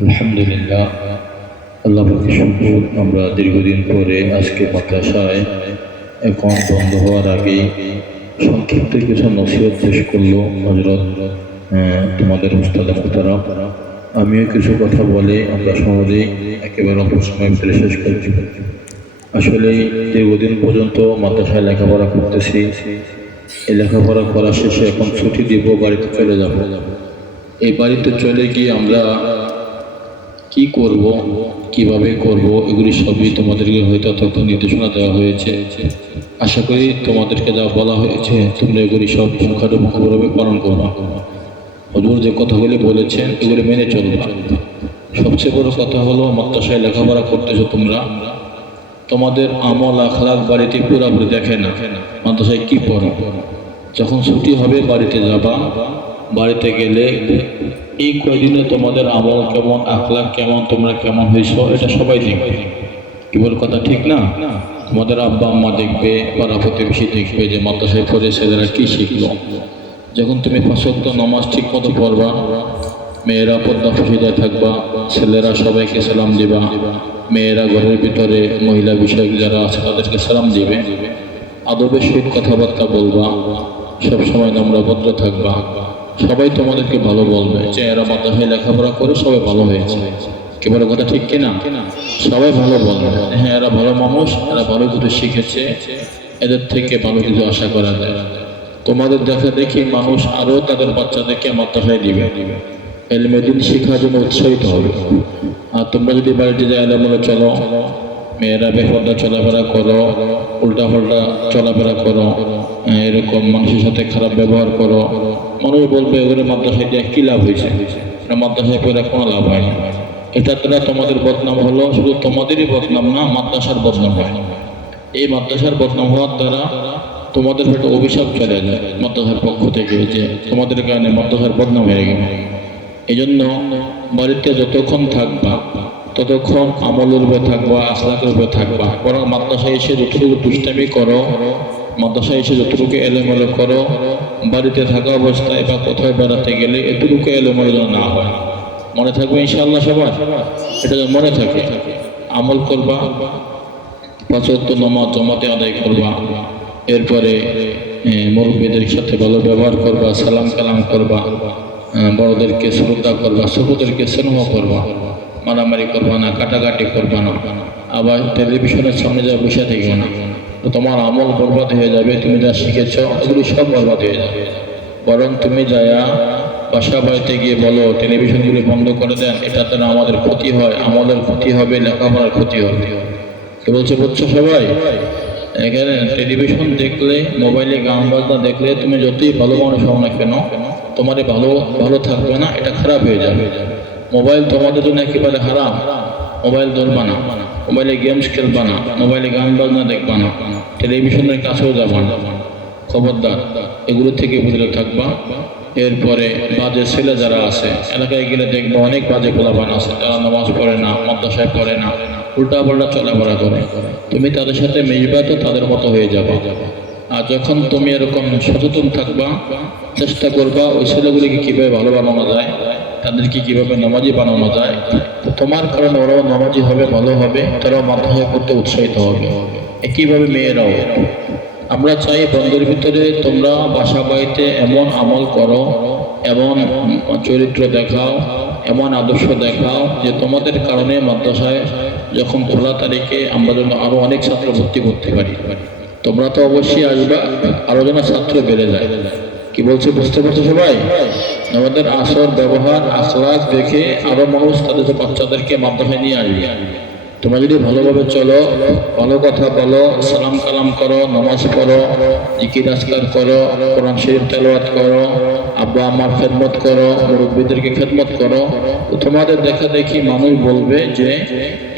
আলহামদুলিল্লাহ। আল্লাহ পাকের আমরা দীর্ঘদিন পরে আজকে মাদ্রাসায় এখন বন্ধ হওয়ার আগে সংক্ষিপ্ত কিছু নসিহত পেশ করল হজরত তোমাদের উস্তাদ মুখতারা আমিও কিছু কথা বলে আমরা সহজেই একেবারে অল্প সময় ফেলে শেষ করছি। আসলে দীর্ঘদিন পর্যন্ত মাদ্রাসায় লেখাপড়া করতেছি। এই লেখাপড়া করা শেষে এখন ছুটি দিব, বাড়িতে চলে যাব। এই বাড়িতে চলে গিয়ে আমরা কি করব, কীভাবে করব, এগুলি সবই তোমাদেরকে হয়তো তথ্য নির্দেশনা দেওয়া হয়েছে। আশা করি তোমাদেরকে যা বলা হয়েছে, তোমরা এগুলি সব পুঙ্খানুপুঙ্খভাবে পালন করবা। হজুর যে কথাগুলি বলেছেন, এগুলি মেনে চলবা। সবচেয়ে বড় কথা হলো, মাদ্রাসায় লেখাপড়া করতেছো তোমরা। তোমাদের আমল আখলাক বাড়িতে পুরাপুরি দেখে না, মাদ্রাসায় কি পড়ো? যখন ছুটি হবে, বাড়িতে যাবা। বাড়িতে গেলে এই কয়দিনে তোমাদের আমল কেমন আখলাক কেমন, তোমরা কেমন হয়েছ, এটা সবাই দেখবে। কি বল কথা, ঠিক না? তোমাদের আব্বা আম্মা দেখবে, পাড়া প্রতিবেশী দেখবে যে মাদ্রাসায় পড়ে ছেলেরা কী শিখলো। যখন তুমি পাঁচক্ত নমাজ ঠিক মতো পড়বা, মেয়েরা পর্দা ফসিদায় থাকবা, ছেলেরা সবাইকে সালাম দিবা, মেয়েরা ঘরের ভিতরে মহিলা বিষয়ক যারা আছে তাদেরকে সালাম দিবে। আদবের সহিত কথাবার্তা বলবা, সবসময় তোমরা ভদ্র থাকবা। সবাই তোমাদেরকে ভালো বলবে। যে এরা মাদ্রাসায় লেখাপড়া করে সবাই ভালো হয়েছে। কেবল কথা ঠিক কিনা? সবাই ভালো বলবে। হ্যাঁ এরা ভালো মানুষ, এরা ভালো কিছু শিখেছে। এদের থেকে ভালো কিছু আশা করা যায়। তোমাদের দেখা দেখি মানুষ আরও তাদের বাচ্চাদেরকে মাদ্রাসায় দিবে। এলমেদিন শেখার জন্য উৎসাহিত হবে। আর তোমরা যদি বাড়িতে যায় এলামলে চলো। মেয়েরা বেপর্দা চলাফেরা করো উল্টা পাল্টা চলাফেরা করো এরকম মানুষের সাথে খারাপ ব্যবহার করো। মানুষ বলবে, এগুলো মাদ্রাসায় দিয়ে কী লাভ হয়েছে? মাদ্রাসায় পড়ে কোনো লাভ হয় না। এটা দ্বারা তোমাদের বদনাম হলো, শুধু তোমাদেরই বদনাম না, মাদ্রাসার বদনাম হয়। এই মাদ্রাসার বদনাম হওয়ার দ্বারা তোমাদের হয়তো অভিশাপ চলে যায়, মাদ্রাসার পক্ষ থেকে যে তোমাদের কারণে মাদ্রাসার বদনাম হয়ে গেল। এই জন্য বাড়িতে যতক্ষণ থাকবা ততক্ষণ আমলের উপরে থাকবা, আখলাকের উপরে থাকবা। বরং মাদ্রাসায় এসে যতটুকু দুষ্টামি করো, মাদ্রাসায় এসে যতটুকু এলোমেলো করো, বাড়িতে থাকা অবস্থায় বা কোথাও বেড়াতে গেলে এতটুকু এলোমেলো যেন না হয়। মনে থাকবে ইনশাআল্লাহ সবার? এটা যেন মনে থাকে। আমল করবা পাঁচত্ব নমাজ জমাতে আদায় করবা। এরপরে মুরব্বীদের সাথে ভালো ব্যবহার করবা সালাম কালাম করবা বড়দেরকে শ্রদ্ধা করবা, ছোটদেরকে স্নেহ করবা। মারামারি করবা না, কাটাকাটি করবা না। আবার টেলিভিশনের সামনে যা বসে থেকো না। তো তোমার আমল বরবাদ হয়ে যাবে, তুমি যা শিখেছ, এগুলি সব বরবাদ হয়ে যাবে। বরং তুমি যায়া বাসা বাড়িতে গিয়ে বলো টেলিভিশনগুলি বন্ধ করে দেন, এটা দ্বারা আমাদের ক্ষতি হয়, আমলের ক্ষতি হবে, লেখাপড়ার ক্ষতি হবে। কি বলছে, বুঝছ সবাই? এখানে টেলিভিশন দেখলে মোবাইলে গান বাজনা দেখলে, তুমি যতই ভালো মানুষ হও না কেন তোমার ভালো ভালো থাকবে না, এটা খারাপ হয়ে যাবে। মোবাইল তোমাদের জন্য একেবারে হারাম। মোবাইল ধরবা না। মোবাইলে গেমস খেলবা না। মোবাইলে গান বাজনা দেখবা না। টেলিভিশনের কাছেও যাবা না। খবরদার, এগুলো থেকে বিরত থাকবা। এরপরে বাজে ছেলে যারা আছে, এলাকায় গেলে দেখব অনেক বাজে পোলাপান আছে। তারা নামাজ পড়ে না, মাদ্রাসায় পড়ে না। উল্টা পাল্টা চলাফেরা করে। তুমি তাদের সাথে মিশবা তো তাদের মতো হয়ে যাবে। আর যখন তুমি এরকম সচেতন থাকবা, চেষ্টা করবা ওই ছেলেগুলিকে কীভাবে ভালো বানানো যায় তাদেরকে কীভাবে নামাজি বানানো যায়? তোমার কারণে ওরাও নামাজি হবে, ভালো হবে, তারাও মাদ্রাসায় পড়তে উৎসাহিত হবে। একইভাবে মেয়েরাও। আমরা চাই বন্ধের ভিতরে তোমরা বাসা বাড়িতে এমন আমল করো, এমন চরিত্র দেখাও, এমন আদর্শ দেখাও যে তোমাদের কারণে মাদ্রাসায় যখন খোলা তারিখে আমরা যেন আরও অনেক ছাত্র ভর্তি করতে পারি। তোমরা তো অবশ্যই আসবা, আরও যেন ছাত্র বেড়ে যায়। কি বলছে, বুঝতে পারছ সবাই? আমাদের আসর, ব্যবহার আশ্বাস দেখে আরও মানুষ তাদের বাচ্চাদেরকে মাদ্রাসায় নিয়ে আসবে। তোমরা যদি ভালোভাবে চলো, ভালো কথা বলো, সালাম কালাম করো, নামাজ পড়ো, জিকির, আজকার করো, কোরআন শরীফ তেলাওয়াত করো, আব্বা আমার খেদমত করো, মুরব্বীদেরকে খেদমত করো তোমাদের দেখা দেখি মানুষ বলবে যে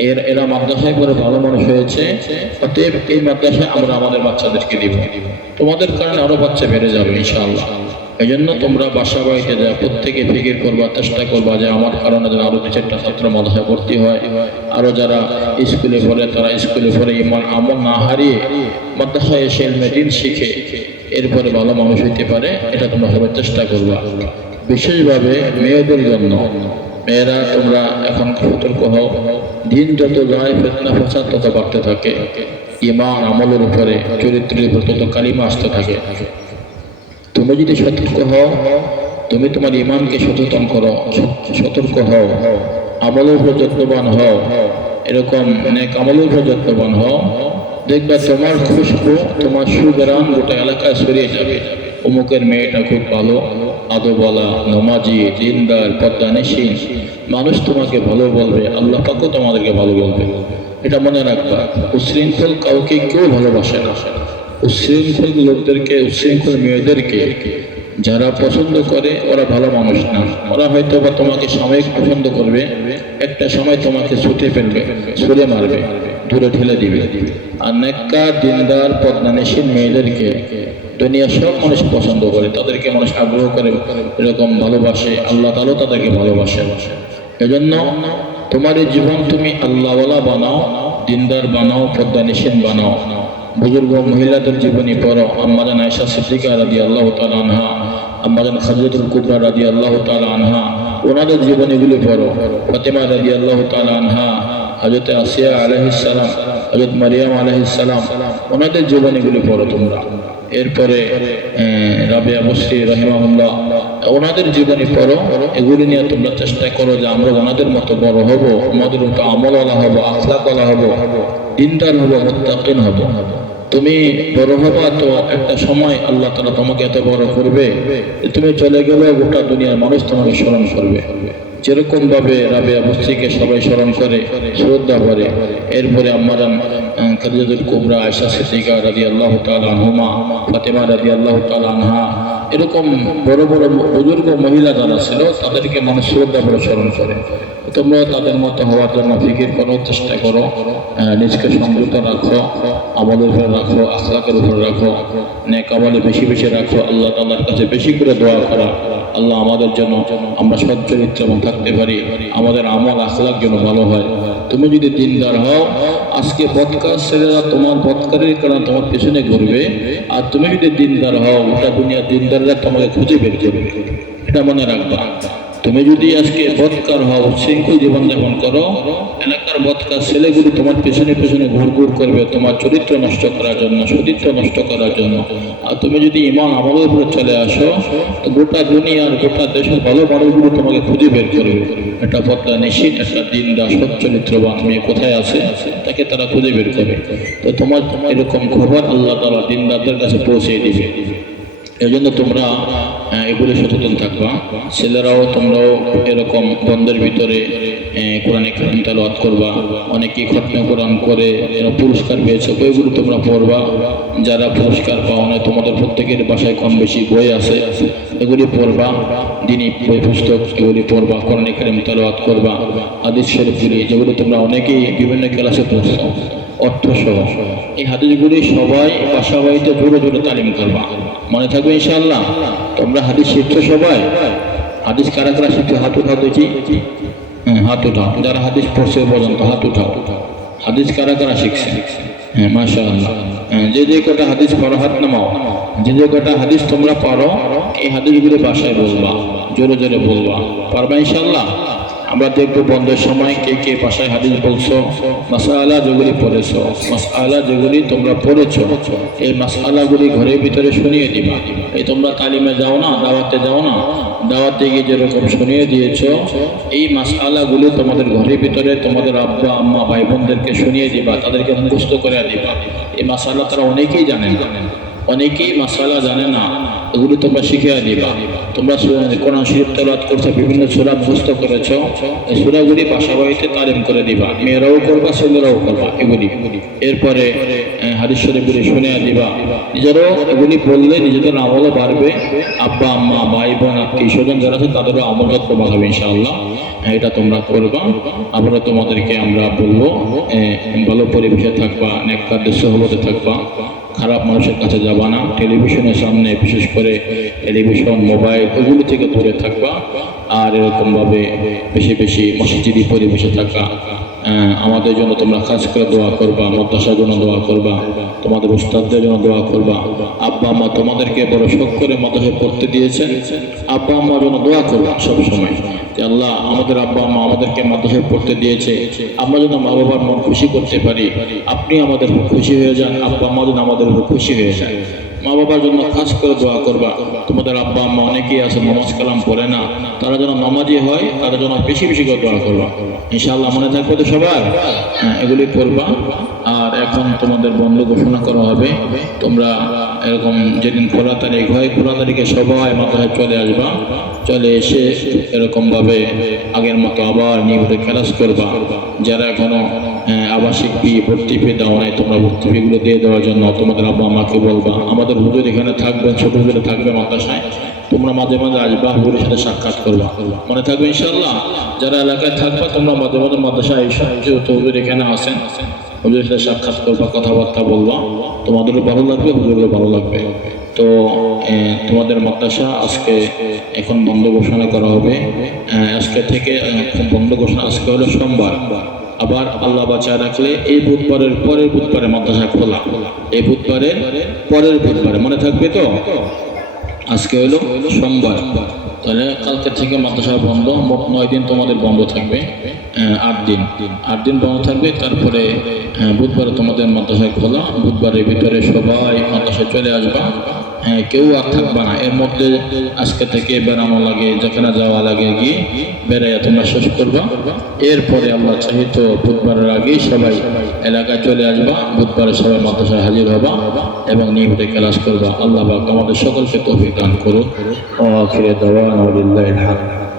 এর, এরা মাদ্রাসায় করে ভালো মানুষ হয়েছে, অতএব এই মাদ্রাসায় আমরা আমাদের বাচ্চাদেরকে দিব। তোমাদের কারণে আরও বাচ্চা বেড়ে যাবে, ইনশাআল্লাহ। এই জন্য তোমরা বাসা বাড়িতে যা প্রত্যেকে ফিকির করবা, চেষ্টা করবা যে আমার কারণে যেন আরও দু চারটা ছাত্র মাদ্রাসায় ভর্তি হয়। আরও যারা স্কুলে পড়ে, তারা স্কুলে পড়ে ইমান আমল না হারিয়ে মাদ্রাসায় এসে মেদিন শিখে এরপরে ভালো মানুষ হইতে পারে, এটা তোমরা সবাই চেষ্টা করবা। বিশেষভাবে মেয়েদের জন্য, মেয়েরা তোমরা এখন সতর্ক হও, দিন যত যায়, ফেতনা ফসাদ তত বাড়তে থাকে, ইমান আমলের উপরে, চরিত্রের উপর তত কালিমা আসতে থাকে। তুমি যদি সতর্ক হও, তুমি তোমার ইমানকে সচেতন করো, সতর্ক হও, আমলের যত্নবান হও। এরকম নেক আমলের যত্নবান হও। দেখবা তোমার খুশবু, তোমার সুগ্রাম গোটা এলাকায় ছড়িয়ে যাবে। অমুকের মেয়েটা খুব ভালো আদোবালা নমাজি, দিনদার পদ্মানেশীন মানুষ তোমাকে ভালো বলবে, আল্লাহ পাকও তোমাদেরকে ভালো বলবে। এটা মনে রাখবা, উশৃঙ্খল কাউকে কেউ ভালোবাসে না। উচ্ছৃঙ্খল লোকদেরকে উশৃঙ্খল মেয়েদেরকে যারা পছন্দ করে, ওরা ভালো মানুষ না। ওরা হয়তো বা তোমাকে সাময়িক পছন্দ করবে, একটা সময় তোমাকে ছুটে ফেলবে, ছুড়ে মারবে দূরে ঠেলে দিবে। আর নেককা দিনদার পদ্মানেশীন মেয়েদেরকে দুনিয়ার সব মানুষ পছন্দ করে, তাদেরকে মানুষ আগ্রহ করে, এরকম ভালোবাসে, আল্লাহ তালও তাদেরকে ভালোবাসে। এজন্য তোমার জীবন তুমি আল্লাহওয়ালা বানাও, দিনদার বানাও পদ্মানিসীন বানাও। বুজুর্গ মহিলাদের জীবনী পড়ো। আম্মাজান আয়সা সিদ্দিকা রাদি আল্লাহ তালা আনহা, আম্মাজান খাজরতুল কুবরা রাদি আল্লাহ তালা আনহা, ওনাদের জীবনীগুলি পড়ো। ফতেমা রাদি আল্লাহ তালা আনহা হজরত আসিয়া আলহিসাল্লাম হজরত মারিয়াম আলহিসাল্লাম ওনাদের জীবনীগুলি পড়ো তোমরা। এরপরে রাবিয়া বসরি রহিমাহুল্লাহ, ওনাদের জীবনী পড়ো। এগুলি নিয়ে তোমরা চেষ্টা করো যে আমরা ওনাদের মতো বড় হব আমাদের মতো আমলওয়ালা হব, আখলাকওয়ালা হব, দিনদার হব, মুত্তাকিন হব। তুমি বড় হবা তো একটা সময় আল্লাহ তালা তোমাকে এত বড় করবে তুমি চলে গেলে গোটা দুনিয়ার মানুষ তোমাকে স্মরণ করবে। যেরকম ভাবে রাবিয়া বস্তিকে সবাই স্মরণ করে, শ্রদ্ধা করে। এরপরে আমারান খাদিজাতুল কুবরা আয়সা সিদ্দিকা রাদি আল্লাহ তাল আনহুমা, ফাতেমা রাদি আল্লাহ তাল আনহা, এরকম বড় বড় বুজুর্গ মহিলা যারা ছিল, তাদেরকে মানুষ শ্রদ্ধা করে স্মরণ করে। তোমরা তাদের মতো হওয়ার জন্য ফিকির করো, চেষ্টা করো নিজকে সংযুক্ত রাখো। আমলের উপরে রাখো, আখলাকের উপরে রাখো, নেক আমলে বেশি বেশি রাখো, আল্লাহ তাল্লাহর কাছে বেশি করে দোয়া করা। আল্লাহ আমাদের জন্য আমরা সৎ চরিত্র এবং থাকতে পারি। আমাদের আমল, আখলাক যেন ভালো হয়। তুমি যদি দিনদার হও, আজকে বৎকার ছেলেরা তোমার বৎকারের কারণে তোমার পেছনে ঘুরবে। আর তুমি যদি দিনদার হও, গোটা দুনিয়া দিনদাররা তোমাকে খুঁজে বের করবে। এটা মনে রাখবা। তুমি যদি আজকে বৎকার হও শৃঙ্খল জীবনযাপন করো? এলাকার বৎকার ছেলেগুলি তোমার পেছনে পেছনে ঘুর ঘুর করবে, তোমার চরিত্র নষ্ট করার জন্য, সতীত্ব নষ্ট করার জন্য। আর তুমি যদি ইমান আমলের উপরে চলে আসো, তো গোটা দুনিয়ার, গোটা দেশের ভালো মানুষগুলো তোমাকে খুঁজে বের করবে। একটা পদ্মা নিশ্চিত, একটা দিন দা সৎ চরিত্রবান মেয়ে কোথায় আছে? তাকে তারা খুঁজে বের করবে। তো তোমার এরকম খবর আল্লাহ তালা দিন দিনদারদের কাছে পৌঁছে দিবে। এই জন্য তোমরা এগুলো সচেতন থাকবা। ছেলেরাও তোমরাও এরকম বন্ধের ভিতরে কোরআনে কারিম তালাওয়াত করবা। অনেকেই খতমে কোরআন করে পুরস্কার পেয়েছে। বইগুলো তোমরা পড়বা। যারা পুরস্কার পাও না তোমাদের প্রত্যেকের বাসায় কম বেশি বই আছে। এগুলি পড়বা দিনই বই পুস্তক এগুলি পড়বা, কোরআনে কারিম তালাওয়াত করবা আদিস শরীফগুলি যেগুলো তোমরা অনেকেই বিভিন্ন ক্লাসে পড়ছো। অর্থ সহ। এই হাদিসগুলি সবাই বাসাবাড়িতে জোরে জোরে তালিম করবা। মনে থাকবে ইনশাআল্লাহ তোমরা হাদিস শিখছো সবাই। হাদিস কারা কারা শিখছো? হাত উঠাও দেখি। হ্যাঁ হাত উঠাও। যারা হাদিস পড়ছে পর্যন্ত হাত উঠাও। হাদিস কারা কারা শিখছে? হ্যাঁ আল্লাহ হ্যাঁ, যে যে কটা হাদিস পড়ো হাত নামাও। যে যে কটা হাদিস তোমরা পারো এই হাদিসগুলি বাসায় বলবা। জোরে জোরে বলবা। পারবা ইনশাআল্লাহ? আমরা দেখব বন্ধের সময় কে কে বাসায় হাদিস বলছো। মাসালা যেগুলি পড়েছো, মাসালা যেগুলি তোমরা পড়েছো, এই মাসালাগুলি ঘরের ভিতরে শুনিয়ে দিবা। এই তোমরা তালিমে যাও না, দাওয়াতে যাও না, দাওয়াতে গিয়ে যেরকম শুনিয়ে দিয়েছ, এই মাসালাগুলি তোমাদের ঘরের ভিতরে তোমাদের আব্বা, আম্মা, ভাই বোনদেরকে শুনিয়ে দিবা, তাদেরকে মুখস্থ করে দিবা। এই মাসালা তারা অনেকেই জানেন অনেকেই মাসালা জানে না এগুলো তোমরা শিখে দিবা। তোমরা কোরআন শরীফ তেলাওয়াত করছ বিভিন্ন সূরা মুখস্থ করেছ এই সূরাগুলি বাসা বাড়িতে তালিম করে দিবা। মেয়েরাও করবা ছেলেরাও করবা এগুলি। এরপরে হাদিস শরীফগুলি শুনে দিবা। নিজেরাও এগুলি বললে নিজেদের আমলও বাড়বে। আব্বা আম্মা ভাই বোন আত্মীয় স্বজন যারা আছে তাদেরও আমল যত্ন বাড়াবে ইনশাআল্লাহ। হ্যাঁ, এটা তোমরা করবা। আমরা তোমাদেরকে আমরা বলব ভালো পরিবেশে থাকবা নেককারদের সহবতে থাকবা। খারাপ মানুষের কাছে যাবা না। টেলিভিশনের সামনে, বিশেষ করে টেলিভিশন, মোবাইল ওগুলো থেকে দূরে থাকবা। আর এরকমভাবে বেশি বেশি মসজিদি পরিবেশে থাকা। আমাদের জন্য তোমরা কাজ করে দোয়া করবা, মাদ্রাসার জন্য দোয়া করবা, তোমাদের উস্তাদদের জন্য দোয়া করবা। আব্বা, আম্মা তোমাদেরকে বড় শখ করে মাদ্রাসায় পড়তে দিয়েছেন। আব্বা, আম্মার জন্য দোয়া করবা সবসময়। আল্লাহ আমাদের আব্বা আম্মা আমাদেরকে মাদ্রাসায় পড়তে দিয়েছে, আমরা যেন মা বাবার মন খুশি করতে পারি। আপনি আমাদের খুশি হয়ে যান, আব্বা আম্মা যেন আমাদের উপর খুশি হয়ে যায় মা বাবার জন্য খাস করে দোয়া করবা। তোমাদের আব্বা আম্মা অনেকেই আছে, নামাজ কালাম পড়ে না। তারা যেন নামাজি হয়, তারা যেন বেশি বেশি করে দোয়া করবা। ইনশাআল্লাহ মনে থাকবে তো সবার? হ্যাঁ এগুলি করবা আর এখন তোমাদের বন্ধ ঘোষণা করা হবে। তোমরা এরকম যেদিন খোলা তারিখ হয়, খোলা তারিখে সবাই মাথায় চলে আসবা। চলে এসে এরকম ভাবে আগের মতো আবার নিয়মিত ক্লাস করবা। যারা এখনও আবাসিক ফি, ভর্তি ফি দেওয়া নাই, তোমরা ভর্তি ফিগুলো দিয়ে দেওয়ার জন্য তোমাদের আব্বা আমাকে বলবা। আমাদের হুজুর এখানে থাকবেন, ছোট হুজুরে থাকবে মাদ্রাসায়। তোমরা মাঝে মাঝে আসবা, হুজুরের সাথে সাক্ষাৎ করবা। মনে থাকবে ইনশাল্লাহ যারা এলাকায় থাকবা, তোমরা মাঝে মাঝে মাদ্রাসায় এসে। হুজুর এখানে আসেন হুজুরের সাথে সাক্ষাৎ করবা, কথাবার্তা বলবা। তোমাদেরও ভালো লাগবে হুজুরেরও ভালো লাগবে। তো তোমাদের মাদ্রাসা আজকে এখন বন্ধ ঘোষণা করা হবে। আজকে থেকে বন্ধ ঘোষণা, আজকে হলো সোমবার। আবার আল্লাহ বাঁচায় রাখলে এই বুধবারের পরের বুধবারে মাদ্রাসা খোলা। এই বুধবারের পরের বুধবারে, মনে থাকবে তো? আজকে হলো সোমবার। তাহলে কালকে থেকে মাদ্রাসা বন্ধ, মোট নয় দিন তোমাদের বন্ধ থাকবে আট দিন। আট দিন বন্ধ থাকবে, তারপরে বুধবারে তোমাদের মাদ্রাসায় খোলা, বুধবারের ভিতরে সবাই মাদ্রাসায় চলে আসবা। হ্যাঁ কেউ আর থাকবা না। এর মধ্যে আজকে থেকে বেড়ানো লাগে, যেখানে যাওয়া লাগে গিয়ে বেড়াইয়া তোমরা শেষ করবা। এরপরে আমরা চাই তো বুধবারের আগেই সবাই এলাকায় চলে আসবা, বুধবারের সবাই মাদ্রাসায় হাজির হবা এবং নিয়মিত ক্লাস করবা। আল্লাহ আমাদের সকলকে তৌফিক দান করুন। আখিরে দাওয়ানা